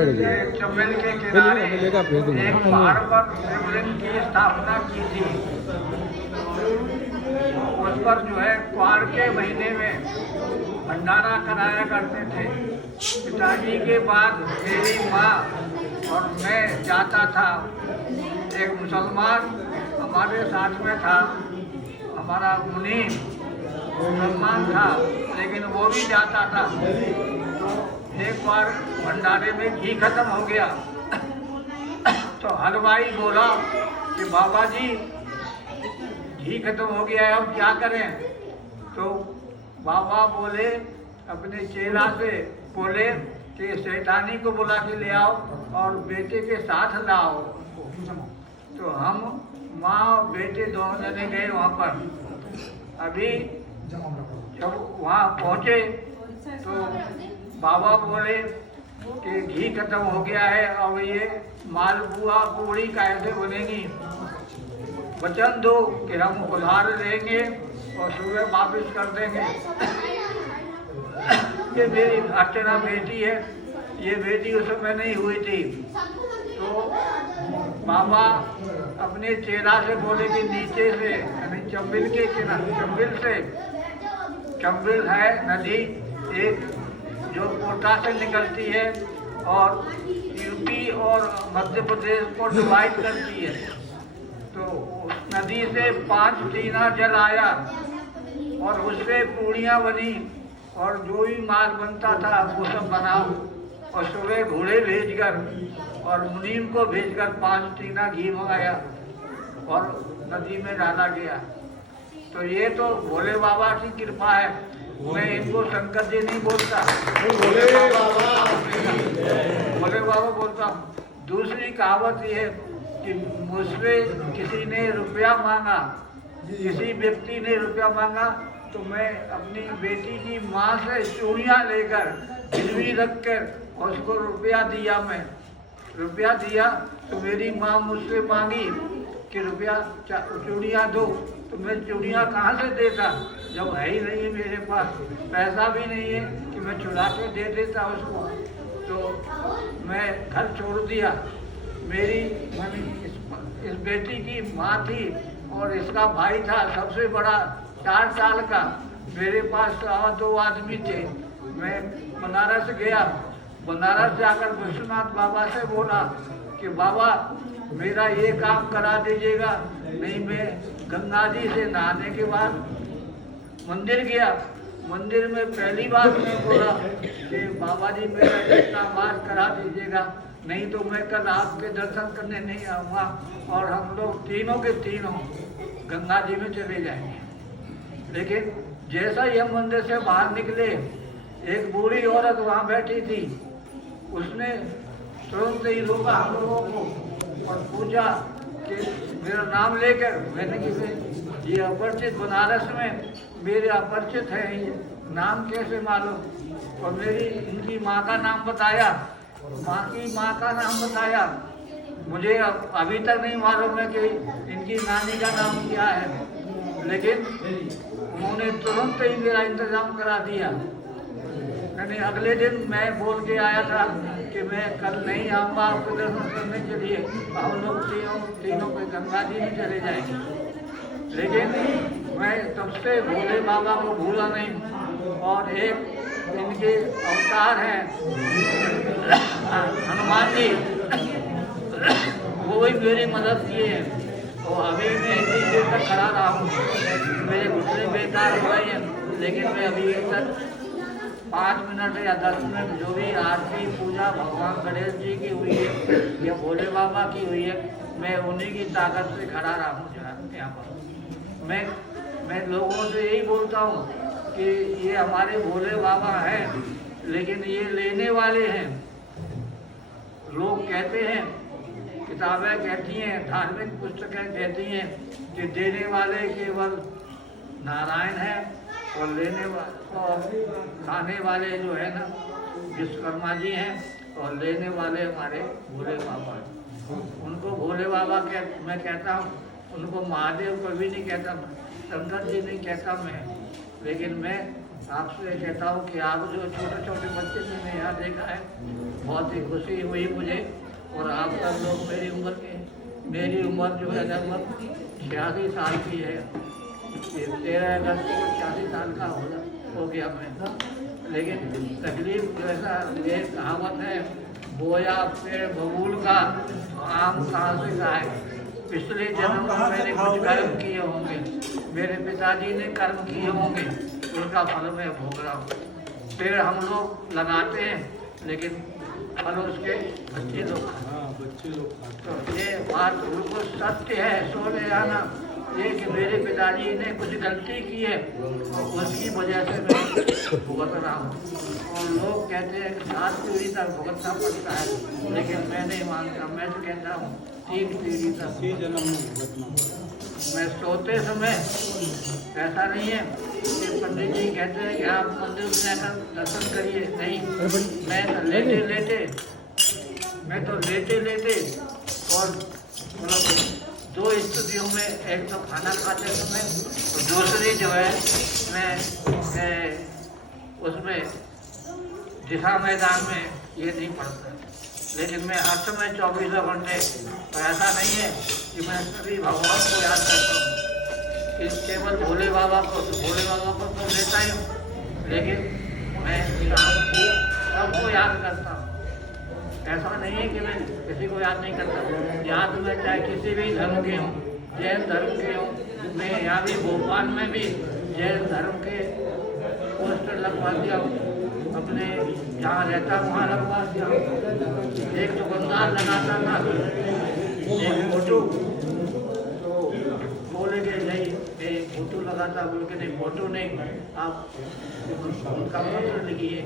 चंबल के किनारे एक पहाड़ पर शिवलिंग की स्थापना की थी। उस पर जो है क्वार के महीने में भंडारा कराया करते थे। पिताजी के बाद मेरी माँ और मैं जाता था। एक मुसलमान हमारे साथ में था, हमारा मुनीम मुसलमान था, लेकिन वो भी जाता था। एक बार भंडारे में घी खत्म हो गया तो हलवाई बोला कि बाबा जी घी खत्म हो गया है, अब क्या करें? तो बाबा बोले, अपने चेला से बोले कि शैतानी को बुला के ले आओ और बेटे के साथ लाओ। तो हम माँ और बेटे दोनों जने गए वहाँ पर। अभी जब वहाँ पहुँचे तो बाबा बोले कि घी खत्म हो गया है, अब ये मालपुआ पूड़ी कैसे बनेगी? वचन दो कि हम उधार लेंगे और सुबह वापस कर देंगे। ये मेरी अर्चना बेटी है, ये बेटी उस समय नहीं हुई थी। तो बाबा अपने चेला से बोले कि नीचे से, यानी चंबिल के किनारे, चंबिल से, चंबिल है नदी एक जो कोटा से निकलती है और यूपी और मध्य प्रदेश को डिवाइड करती है। तो उस नदी से 5 टीना जल आया और उससे पूड़ियाँ बनी और जो भी माल बनता था वो सब बना। और सुबह घोड़े भेजकर और मुनीम को भेजकर 5 टीना घी मंगाया और नदी में डाला गया। तो ये तो भोले बाबा की कृपा है। मैं इनको शंकर जी नहीं बोलता, भोले बाबा बोलता हूँ। दूसरी कहावत ये है कि मुझसे किसी ने रुपया मांगा, किसी व्यक्ति ने रुपया मांगा, तो मैं अपनी बेटी की माँ से चूड़ियाँ लेकर गिरवी रख कर और उसको रुपया दिया। मैं रुपया दिया तो मेरी माँ मुझसे मांगी कि रुपया चूड़ियाँ दो, तो मैं चूड़ियाँ कहाँ से देता जब है ही नहीं है मेरे पास, पैसा भी नहीं है कि मैं चुरा के दे देता उसको। तो मैं घर छोड़ दिया। मेरी इस बेटी की माँ थी और इसका भाई था सबसे बड़ा 4 साल का। मेरे पास 2 आदमी थे। मैं बनारस गया, बनारस जाकर विश्वनाथ बाबा से बोला कि बाबा मेरा ये काम करा दीजिएगा। नहीं, मैं गंगा जी से नहाने के बाद मंदिर गया। मंदिर में पहली बार मैं बोला कि बाबा जी मेरा इतना मार्ग करा दीजिएगा, नहीं तो मैं कल आपके दर्शन करने नहीं आऊँगा और हम लोग तीनों के तीनों गंगा जी में चले जाएंगे। लेकिन जैसा ही हम मंदिर से बाहर निकले, एक बूढ़ी औरत वहाँ बैठी थी। उसने तुरंत ही रोका हम लोगों को और पूछा कि मेरा नाम लेकर। मैंने कि ये अपरिचित, बनारस में मेरे अपरिचित है, ये नाम कैसे मालूम? और मेरी इनकी माँ का नाम बताया, माँ का नाम बताया। मुझे अभी तक नहीं मालूम है कि इनकी नानी का नाम क्या है, लेकिन उन्होंने तुरंत ही मेरा इंतजाम करा दिया। यानी अगले दिन मैं बोल के आया था कि मैं कल नहीं आऊँगा आपको दर्शन करने के लिए, हम लोग तीनों पे गंगा जी में चले जाएंगे। लेकिन मैं तब से भोले बाबा को भूला नहीं। और एक इनके अवतार हैं हनुमान जी, वो भी मेरी मदद किए हैं। तो अभी मैं इतनी देर तक खड़ा रहा हूँ, मेरे घुटने बेकार हो गए हैं, लेकिन मैं अभी तक 5 मिनट या 10 मिनट जो भी आरती पूजा भगवान गणेश जी की हुई है या भोले बाबा की हुई है, मैं उन्हीं की ताकत से खड़ा रहा हूँ यहाँ पर। मैं लोगों से यही बोलता हूँ कि ये हमारे भोले बाबा हैं, लेकिन ये लेने वाले हैं। लोग कहते हैं, किताबें कहती हैं, धार्मिक पुस्तकें कहती हैं कि देने वाले केवल नारायण हैं और लेने और खाने वाले जो है ना विश्वकर्मा जी हैं, और लेने वाले हमारे भोले बाबा हैं। उनको भोले बाबा मैं कहता हूँ, उनको महादेव कभी नहीं कहता, शंकर जी नहीं कहता मैं, लेकिन मैं आपसे कहता हूँ कि आप जो छोटे छोटे बच्चे मैंने यहाँ देखा है, बहुत ही खुशी हुई मुझे। और आप सब लोग मेरी उम्र के, मेरी उम्र जो है लगभग 86 साल की है। ये 13 अगस्त को 86 साल का हो गया मैं। लेकिन तकलीफ जैसा ये कहावत है, बोया पेड़ बबूल का, आम कहाँ से खाए। पिछले जन्म में मैंने कुछ कर्म किए होंगे, मेरे पिताजी ने कर्म किए होंगे, उसका फल मैं भोग रहा हूँ। पेड़ हम लोग लगाते हैं, लेकिन फल उसके बच्चे लोग खाते हैं। तो ये बात बिल्कुल सत्य है। सोने जाना ये कि मेरे पिताजी ने कुछ गलती की है, उसकी वजह से मैं भुगत रहा हूँ। और लोग कहते हैं कि 7 पीढ़ी तक भुगतना पड़ता है, लेकिन मैं नहीं मानता। मैं तो कहता हूँ 3 पीढ़ी तक जन्म में भुगतना पड़ता। मैं सोते समय ऐसा नहीं है कि पंडित जी कहते हैं कि आप मंदिर में जाकर दर्शन करिए, नहीं। मैं तो लेटे लेटे और मतलब 2 स्थितियों में, एक तो खाना खाते समय और दूसरी जो है मैं उसमें दिशा मैदान में ये नहीं पढ़ता। लेकिन मैं हर समय 24 घंटे, तो ऐसा नहीं है कि मैं सभी भगवान को याद करता हूँ। इस केवल भोले बाबा को तो लेता ही हूँ, लेकिन मैं सबको याद करता हूँ। ऐसा नहीं है कि मैं किसी को याद नहीं करता। याद में चाहे किसी भी धर्म के हों, जैन धर्म के हों, मैं यहाँ भी भोपाल में भी जैन धर्म के पोस्टर लगवा दिया हूँ, अपने जहाँ रहता वहाँ लगवा दिया हूँ। एक दुकानदार लगाता था एक फोटो, तो बोले कि नहीं एक फोटो लगाता, बोल के नहीं फोटो नहीं, आप उनका पत्र लिखिए।